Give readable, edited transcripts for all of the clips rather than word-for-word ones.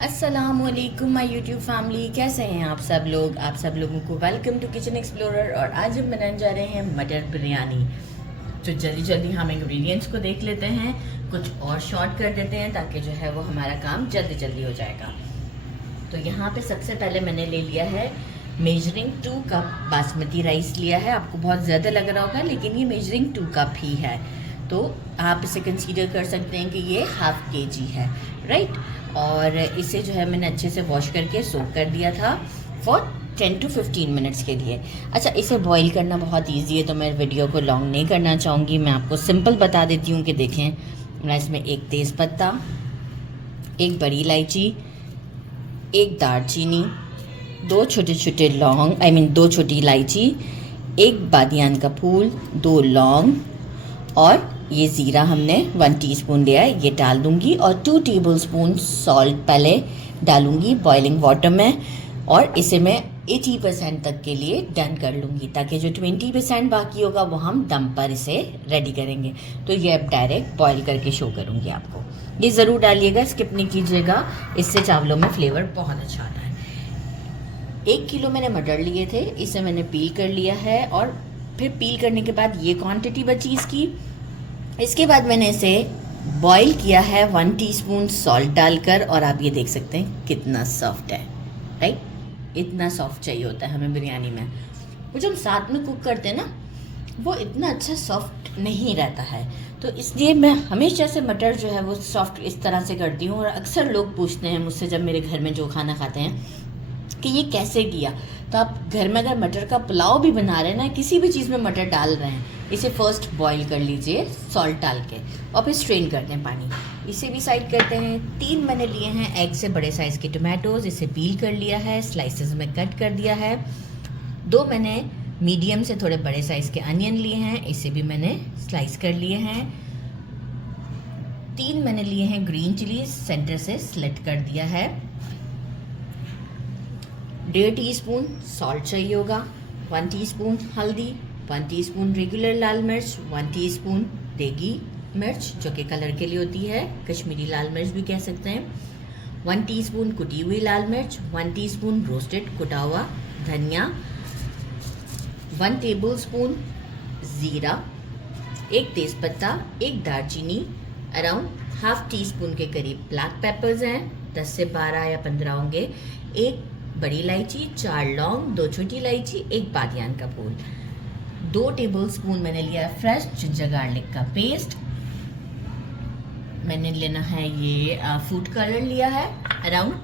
अस्सलामुअलैकुम my YouTube family, कैसे हैं आप सब लोग। आप सब लोगों को वेलकम टू किचन एक्सप्लोरर। और आज हम बनाने जा रहे हैं मटर बिरयानी। तो जल्दी जल्दी हम इंग्रेडिएंट्स को देख लेते हैं, कुछ और शॉर्ट कर देते हैं ताकि जो है वो हमारा काम जल्दी जल्दी हो जाएगा। तो यहाँ पे सबसे पहले मैंने ले लिया है मेजरिंग 2 कप बासमती राइस लिया है। आपको बहुत ज़्यादा लग रहा होगा लेकिन ये मेजरिंग 2 कप ही है, तो आप इसे कंसीडर कर सकते हैं कि ये हाफ केजी है, राइट। और इसे जो है मैंने अच्छे से वॉश करके सोक कर दिया था फॉर 10 to 15 मिनट्स के लिए। अच्छा, इसे बॉईल करना बहुत इजी है तो मैं वीडियो को लॉन्ग नहीं करना चाहूँगी, मैं आपको सिंपल बता देती हूँ कि देखें। मैं इसमें एक तेज़पत्ता, एक बड़ी इलायची, एक दालचीनी, 2 छोटे छोटे लौंग, 2 छोटी इलायची, एक बादियान का फूल, 2 लौंग और ये ज़ीरा हमने 1 टीस्पून लिया है, ये डाल दूंगी। और 2 टेबलस्पून सॉल्ट पहले डालूंगी बॉइलिंग वाटर में, और इसे मैं 80% तक के लिए डन कर लूँगी ताकि जो 20% बाकी होगा वो हम दम पर इसे रेडी करेंगे। तो ये अब डायरेक्ट बॉईल करके शो करूँगी आपको। ये ज़रूर डालिएगा, स्किप नहीं कीजिएगा, इससे चावलों में फ्लेवर बहुत अच्छा आता है। 1 किलो मैंने मटर लिए थे, इसे मैंने पील कर लिया है। और फिर पील करने के बाद ये क्वांटिटी बची इसकी। इसके बाद मैंने इसे बॉईल किया है 1 टीस्पून सॉल्ट डालकर, और आप ये देख सकते हैं कितना सॉफ्ट है, राइट। इतना सॉफ्ट चाहिए होता है हमें बिरयानी में। वो जब हम साथ में कुक करते हैं ना, वो इतना अच्छा सॉफ्ट नहीं रहता है। तो इसलिए मैं हमेशा से मटर जो है वो सॉफ्ट इस तरह से करती हूँ। और अक्सर लोग पूछते हैं मुझसे जब मेरे घर में जो खाना खाते हैं कि ये कैसे किया। तो आप घर में अगर मटर का पुलाव भी बना रहे हैं ना, किसी भी चीज़ में मटर डाल रहे हैं, इसे फर्स्ट बॉईल कर लीजिए सॉल्ट डाल के, और फिर स्ट्रेन कर दें पानी। इसे भी साइड करते हैं। 3 मैंने लिए हैं एग से बड़े साइज़ के टोमेटोज़, इसे पील कर लिया है, स्लाइसेस में कट कर दिया है। 2 मैंने मीडियम से थोड़े बड़े साइज़ के अनियन लिए हैं, इसे भी मैंने स्लाइस कर लिए हैं। 3 मैंने लिए हैं ग्रीन चिलीज, सेंटर से स्लिट कर दिया है। 1.5 टीस्पून सॉल्ट चाहिए होगा, 1 टीस्पून हल्दी, 1 टीस्पून रेगुलर लाल मिर्च, 1 टीस्पून देगी मिर्च जो कि कलर के लिए होती है, कश्मीरी लाल मिर्च भी कह सकते हैं, 1 टीस्पून कुटी हुई लाल मिर्च, 1 टीस्पून रोस्टेड कुटा हुआ धनिया, 1 टेबलस्पून ज़ीरा, एक तेज़पत्ता, एक दालचीनी, अराउंड हाफ टी स्पून के करीब ब्लैक पेपर्स हैं, 10 से 12 या 15 होंगे, एक बड़ी इलायची, 4 लौंग, 2 छोटी इलायची, एक बादियान का फूल, 2 टेबलस्पून मैंने लिया है फ्रेश जिंजर गार्लिक का पेस्ट। मैंने लेना है ये फूड कलर लिया है, अराउंड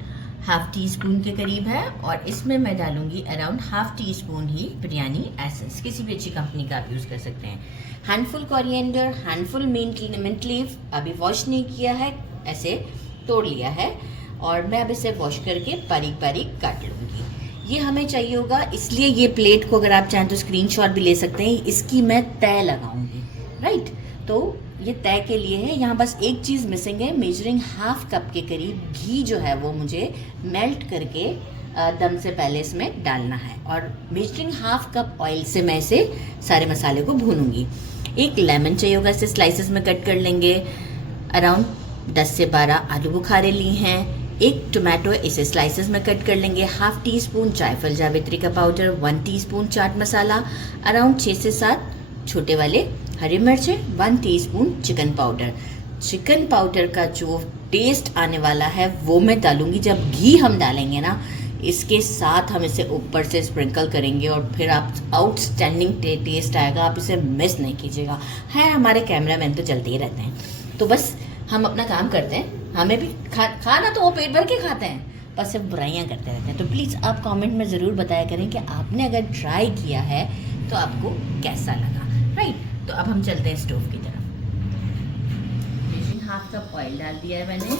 हाफ टी स्पून के करीब है। और इसमें मैं डालूंगी अराउंड हाफ टी स्पून ही बिरयानी एसेंस, किसी भी अच्छी कंपनी का आप यूज़ कर सकते हैं। Handful coriander, handful mint leaf, अभी वॉश नहीं किया है, ऐसे तोड़ लिया है। और मैं अब इसे वॉश करके बारीक बारीक काट लूँगी। ये हमें चाहिए होगा, इसलिए ये प्लेट को अगर आप चाहें तो स्क्रीनशॉट भी ले सकते हैं। इसकी मैं तय लगाऊंगी, राइट। तो ये तय के लिए है। यहाँ बस एक चीज़ मिसिंग है, मेजरिंग हाफ कप के करीब घी जो है वो मुझे मेल्ट करके दम से पहले इसमें डालना है। और मेजरिंग हाफ कप ऑयल से मैं इसे सारे मसाले को भूनूंगी। एक लेमन चाहिए होगा, इसे स्लाइसेस में कट कर लेंगे। अराउंड 10 से 12 आलू बुखारे लिए हैं। एक टोमेटो, इसे स्लाइसेस में कट कर लेंगे। हाफ टी स्पून जायफल जावित्री का powder, 1 teaspoon chaat masala, around 6 से 7 छोटे वाले हरी मिर्चें, 1 teaspoon chicken powder. Chicken powder का जो टेस्ट आने वाला है वो मैं डालूंगी जब घी हम डालेंगे ना, इसके साथ हम इसे ऊपर से स्प्रिंकल करेंगे और फिर आप आउटस्टैंडिंग टेस्ट आएगा। आप इसे मिस नहीं कीजिएगा। है, हमारे कैमरामैन तो चलते ही रहते हैं, तो बस हम अपना काम करते हैं। हमें भी खाना तो वो पेट भर के खाते हैं, बस सिर्फ बुराइयां करते रहते हैं। तो प्लीज़ आप कमेंट में ज़रूर बताया करें कि आपने अगर ट्राई किया है तो आपको कैसा लगा, राइट। तो अब हम चलते हैं स्टोव की तरफ। हाफ कप ऑयल डाल दिया है मैंने।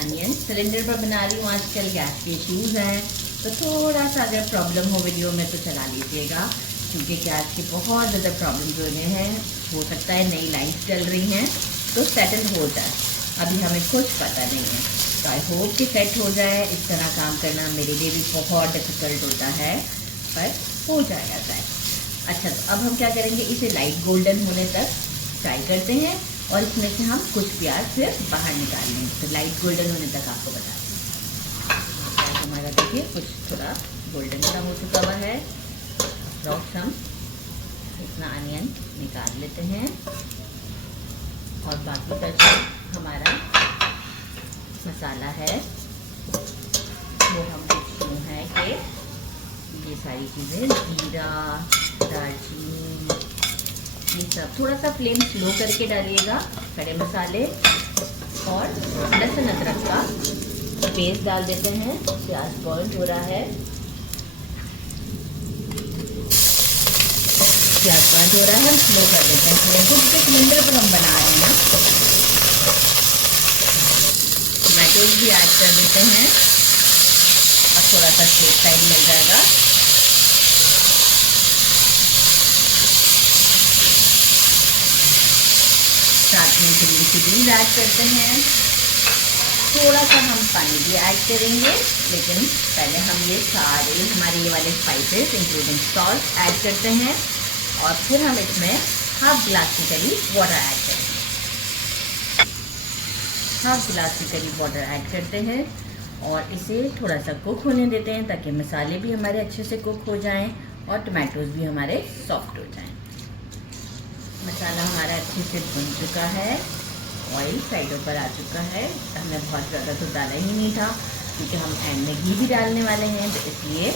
अनियन सिलेंडर पर बना रही हूँ, आजकल गैस के इश्यूज़ हैं, तो थोड़ा सा अगर प्रॉब्लम हो वीडियो में तो चला लीजिएगा, क्योंकि गैस की बहुत ज़्यादा प्रॉब्लम्स हो रहे हैं। हो सकता है नई लाइट्स चल रही हैं तो सेटल हो जाए, अभी हमें कुछ पता नहीं है। तो आई होप कि सेट हो जाए। इस तरह काम करना मेरे लिए भी बहुत डिफिकल्ट होता है, पर हो जाएगा शायद। अच्छा, तो अब हम क्या करेंगे, इसे लाइट गोल्डन होने तक फ्राई करते हैं और इसमें से हम कुछ प्याज फिर बाहर निकाल लेंगे। तो लाइट गोल्डन होने तक आपको बता दें। हमारा देखिए कुछ थोड़ा गोल्डन सा हो चुका हुआ है। अप्रॉक्स हम इतना अनियन निकाल लेते हैं और बाकी का जो हमारा मसाला है वो हम कुछ यूँ है कि ये सारी चीज़ें जीरा, दालचीनी, ये सब थोड़ा सा फ्लेम स्लो करके डालिएगा। खड़े मसाले और लहसुन अदरक का पेस्ट डाल देते हैं। प्याज बॉइल हो रहा है, प्याज बॉइल हो रहा है, हम स्लो कर देते हैं फ्लेम को क्योंकि सिलेंडर पर हम बना रहे हैं ना। टमाटोज भी ऐड कर देते हैं और थोड़ा सा शेक टाइम मिल जाएगा। साथ में ग्रीन चिलीज ऐड करते हैं। थोड़ा सा हम पानी भी ऐड करेंगे, लेकिन पहले हम ये सारे हमारे ये वाले स्पाइसेस इंक्लूडिंग सॉल्ट ऐड करते हैं और फिर हम इसमें हाफ गिलास के करीब वाटर ऐड करेंगे। हाफ गिलास के करीब वाटर ऐड करते हैं और इसे थोड़ा सा कुक होने देते हैं ताकि मसाले भी हमारे अच्छे से कुक हो जाएं और टमाटोज भी हमारे सॉफ्ट हो जाएं। मसाला हमारा अच्छे से भुन चुका है, ऑयल साइडों पर आ चुका है। हमने बहुत ज़्यादा तो डाला ही नहीं था क्योंकि हम एंड में घी भी डालने वाले हैं, तो इसलिए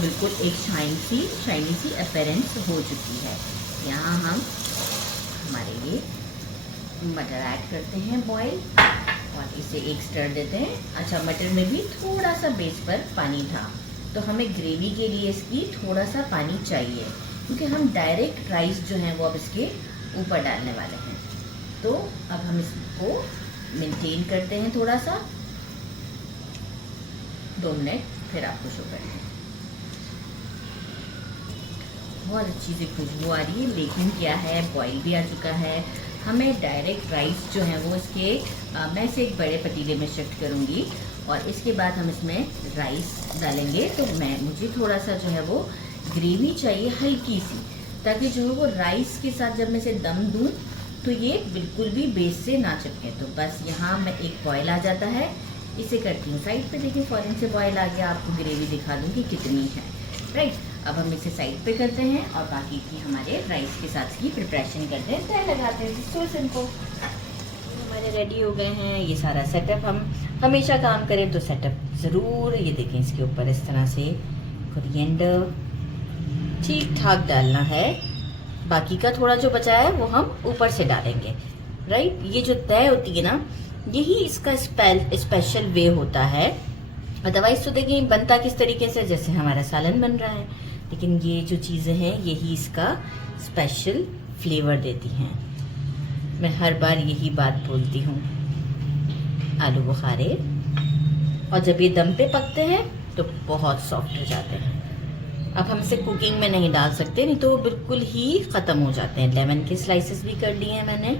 बिल्कुल एक शाइनी सी अपीयरेंस हो चुकी है। यहाँ हम हमारे ये मटर ऐड करते हैं बॉयल और इसे एक स्टर देते हैं। अच्छा, मटर में भी थोड़ा सा बेस पर पानी था, तो हमें ग्रेवी के लिए इसकी थोड़ा सा पानी चाहिए क्योंकि हम डायरेक्ट राइस जो है वो अब इसके ऊपर डालने वाले हैं। तो अब हम इसको मेंटेन करते हैं थोड़ा सा 2 मिनट, फिर आपको शो करते हैं। बहुत अच्छी सी खुशबू आ रही है, लेकिन क्या है बॉईल भी आ चुका है। हमें डायरेक्ट राइस जो है वो इसके मैं इसे एक बड़े पतीले में शिफ्ट करूँगी और इसके बाद हम इसमें राइस डालेंगे। तो मुझे थोड़ा सा जो है वो ग्रेवी चाहिए हल्की सी, ताकि जो है वो राइस के साथ जब मैं इसे दम दूं तो ये बिल्कुल भी बेस से ना चिपके। तो बस यहाँ मैं एक बॉयल आ जाता है, इसे करती हूँ साइड पे। देखिए फौरन से बॉयल आ गया, आपको ग्रेवी दिखा दूँ कि कितनी है। राइट, अब हम इसे साइड पे करते हैं और बाकी की हमारे राइस के साथ की प्रिपरेशन करते हैं, तय लगाते हैं। सो सिंपल, हमारे रेडी हो गए हैं। ये सारा सेटअप हम हमेशा काम करें तो सेटअप ज़रूर, ये देखें इसके ऊपर इस तरह से कोरिएंडर ठीक ठाक डालना है। बाकी का थोड़ा जो बचा है वो हम ऊपर से डालेंगे। राइट, ये जो तय होती है ना, यही इसका स्पेशल वे होता है। अदरवाइज तो देखिए बनता किस तरीके से, जैसे हमारा सालन बन रहा है, लेकिन ये जो चीज़ें हैं यही इसका स्पेशल फ्लेवर देती हैं। मैं हर बार यही बात बोलती हूँ। आलू बुखारे, और जब ये दम पे पकते हैं तो बहुत सॉफ्ट हो जाते हैं। अब हम इसे कुकिंग में नहीं डाल सकते, नहीं तो वो बिल्कुल ही ख़त्म हो जाते हैं। लेमन के स्लाइसेस भी कर लिए हैं मैंने।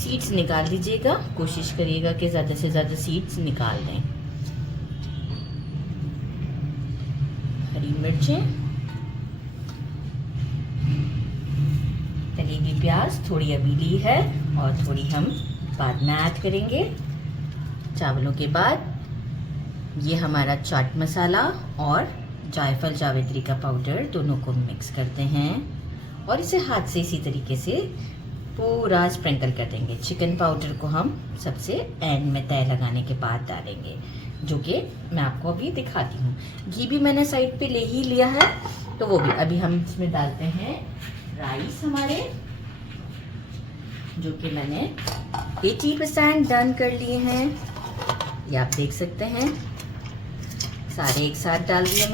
सीड्स निकाल दीजिएगा, कोशिश करिएगा कि ज़्यादा से ज़्यादा सीड्स निकाल दें। हरी मिर्चें, तली हुई प्याज थोड़ी अभी ली है और थोड़ी हम बाद में ऐड करेंगे चावलों के बाद। ये हमारा चाट मसाला और जायफल जावित्री का पाउडर दोनों को मिक्स करते हैं और इसे हाथ से इसी तरीके से पूरा स्प्रिंकल कर देंगे। चिकन पाउडर को हम सबसे एंड में तय लगाने के बाद डालेंगे, जो कि मैं आपको अभी दिखाती हूँ। घी भी मैंने साइड पे ले ही लिया है, तो वो भी अभी हम इसमें डालते हैं राइस हमारे, जो कि मैंने 80% डन कर लिए हैं। ये आप देख सकते हैं, सारे एक साथ डाल दिए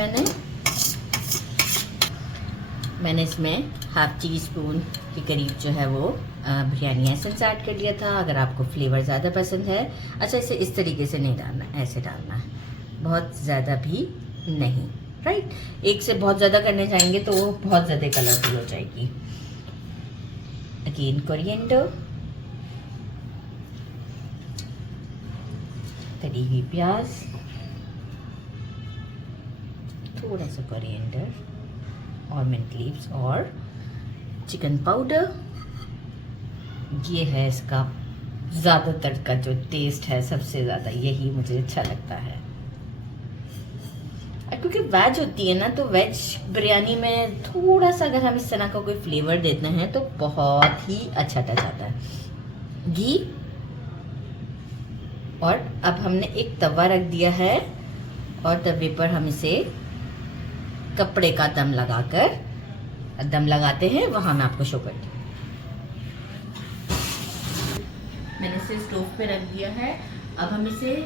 मैंने इसमें हाफ टी स्पून के करीब जो है वो बिरयानी एसेंस ऐड कर लिया था। अगर आपको फ्लेवर ज़्यादा पसंद है, अच्छा इसे इस तरीके से नहीं डालना, ऐसे डालना है, बहुत ज़्यादा भी नहीं। राइट, एक से बहुत ज़्यादा करने जाएंगे तो वो बहुत ज़्यादा कलरफुल हो जाएगी। अगेन कोरिएंडर, तली हुई प्याज, थोड़ा सा कोरिएंडर और मिंट लीव्स और चिकन पाउडर। ये है इसका ज़्यादातर का जो टेस्ट है सबसे ज़्यादा यही मुझे अच्छा लगता है। क्योंकि वेज होती है ना, तो वेज बिरयानी में थोड़ा सा अगर हम इस तरह का कोई फ्लेवर देते हैं तो बहुत ही अच्छा टच आता है। घी, और अब हमने एक तवा रख दिया है और तवे पर हम इसे कपड़े का दम लगाकर दम लगाते हैं, वहाँ मैं आपको शो करती हूँ। मैंने इसे स्टोव पे रख दिया है। अब हम इसे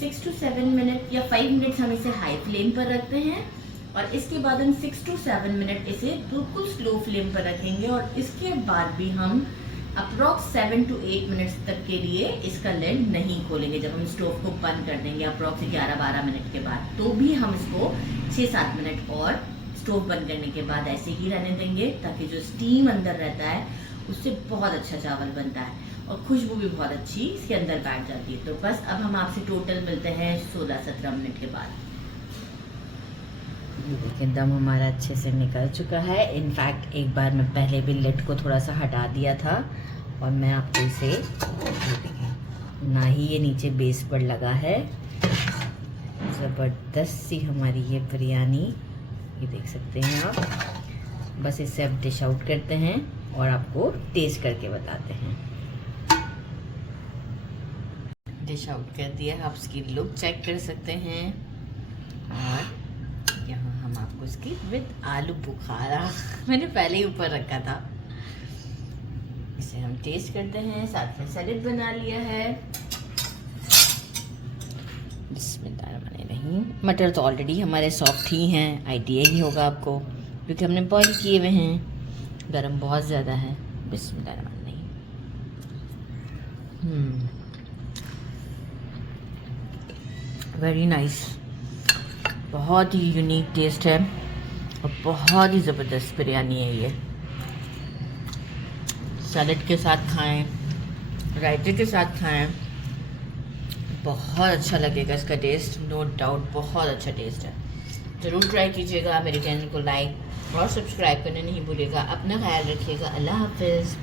6 to 7 मिनट या 5 मिनट हम इसे हाई फ्लेम पर रखते हैं और इसके बाद हम 6 to 7 मिनट इसे बिल्कुल स्लो फ्लेम पर रखेंगे और इसके बाद भी हम अप्रॉक्स 7 to 8 मिनट्स तक के लिए इसका लिड नहीं खोलेंगे। जब हम स्टोव को बंद कर देंगे अप्रॉक्स 11-12 मिनट के बाद, तो भी हम इसको 6-7 मिनट और स्टोव बंद करने के बाद ऐसे ही रहने देंगे, ताकि जो स्टीम अंदर रहता है उससे बहुत अच्छा चावल बनता है और खुशबू भी बहुत अच्छी इसके अंदर बैठ जाती है। तो बस अब हम आपसे टोटल मिलते हैं 16-17 मिनट के बाद। ये देखिए दम हमारा अच्छे से निकल चुका है। इनफैक्ट एक बार मैं पहले भी लिड को थोड़ा सा हटा दिया था और मैं आपको इसे, ना ही ये नीचे बेस पर लगा है, ज़बरदस्त सी हमारी ये बिरयानी, ये देख सकते हैं आप। बस इसे अब डिश आउट करते हैं और आपको टेस्ट करके बताते हैं। डिश आउट कर दिया, आप इसकी लुक चेक कर सकते हैं और यहाँ हम आपको इसकी विद आलू बुखारा मैंने पहले ही ऊपर रखा था, इसे हम टेस्ट करते हैं। साथ में सैलेड बना लिया है। बिस्मिल्लाहिर्रहमानिर्रहीम। मटर तो ऑलरेडी हमारे सॉफ्ट ही हैं, आइडिया ही होगा आपको, क्योंकि हमने बॉईल किए हुए हैं। गरम बहुत ज़्यादा है। बिस्मिल्लाहिर्रहमानिर्रहीम। वेरी नाइस, बहुत ही यूनिक टेस्ट है और बहुत ही ज़बरदस्त बिरयानी है ये। सैलेड के साथ खाएं, रायते के साथ खाएं, बहुत अच्छा लगेगा इसका टेस्ट, नो डाउट बहुत अच्छा टेस्ट है। ज़रूर ट्राई कीजिएगा। मेरे चैनल को लाइक और सब्सक्राइब करना नहीं भूलिएगा। अपना ख्याल रखिएगा। अल्लाह हाफिज़।